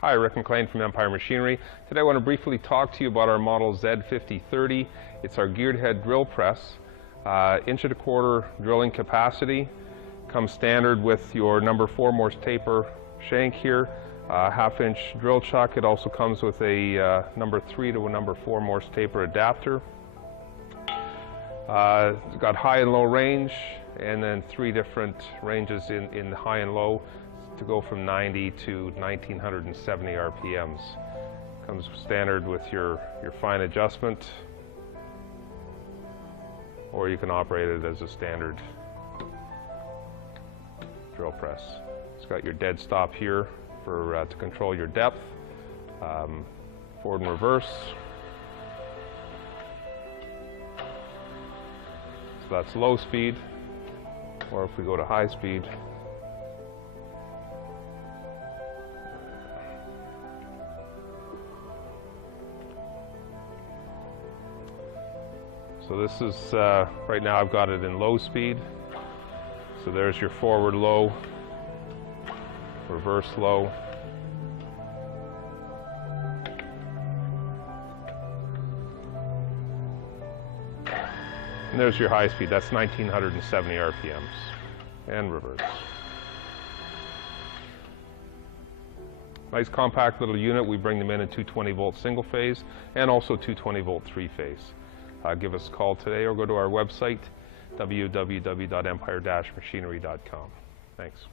Hi, Rick McLean from Empire Machinery. Today I want to briefly talk to you about our model Z5030. It's our geared head drill press. 1.25" drilling capacity. Comes standard with your number 4 Morse taper shank here. 1/2" drill chuck. It also comes with a number 3 to a number 4 Morse taper adapter. It's got high and low range, and then 3 different ranges in high and low to go from 90 to 1970 RPMs. Comes standard with your fine adjustment, or you can operate it as a standard drill press. It's got your dead stop here for to control your depth, forward and reverse. So that's low speed, or if we go to high speed, so this is, right now I've got it in low speed. So there's your forward low, reverse low. And there's your high speed, that's 1970 RPMs. And reverse. Nice compact little unit. We bring them in 220 volt single phase and also 220 volt 3 phase. Give us a call today or go to our website, www.empire-machinery.com. Thanks.